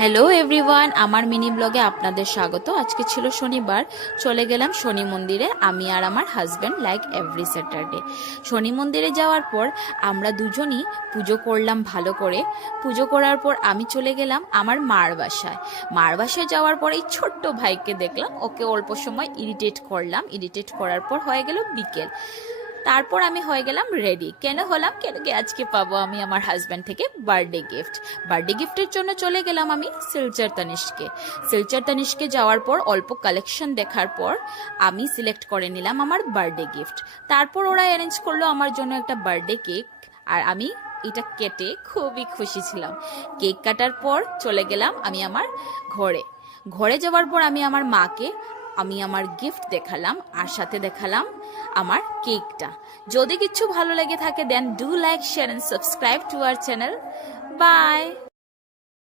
Hello everyone, আমার mini ব্লগে আপনাদের স্বাগত। আজকে ছিল শনিবার, চলে গেলাম শনি মন্দিরে আমি আর আমার হাজব্যান্ড, লাইক এভরি স্যাটারডে। শনি মন্দিরে যাওয়ার পর আমরা দুজনই পুজো করলাম ভালো করে। পুজো করার পর আমি চলে গেলাম আমার মার বাসায়। মার বাসায় যাওয়ার পর এই ছোট্ট ভাইকে দেখলাম, ওকে অল্প সময় ইরিটেট করলাম। ইরিটেট করার পর হয়ে গেল বিকেল। তারপর আমি হয়ে গেলাম রেডি। কেন হলাম? কেন কি আজকে পাবো আমি আমার হাজব্যান্ড থেকে বার্থডে গিফট। বার্থডে গিফটের জন্য চলে গেলাম আমি সিলচার তানিষ্কে। সিলচার তানিষ্কে যাওয়ার পর অল্প কালেকশন দেখার পর আমি সিলেক্ট করে নিলাম আমার বার্থডে গিফট। তারপর ওরা অ্যারেঞ্জ করলো আমার জন্য একটা বার্থডে কেক, আর আমি এটা কেটে খুবই খুশি ছিলাম। কেক কাটার পর চলে গেলাম আমি আমার ঘরে। ঘরে যাওয়ার পর আমি আমার মাকে আমি আমার গিফট দেখালাম, আর সাথে দেখালাম আমার কেকটা। যদি কিছু ভালো লেগে থাকে then do like, share and subscribe to our channel. By.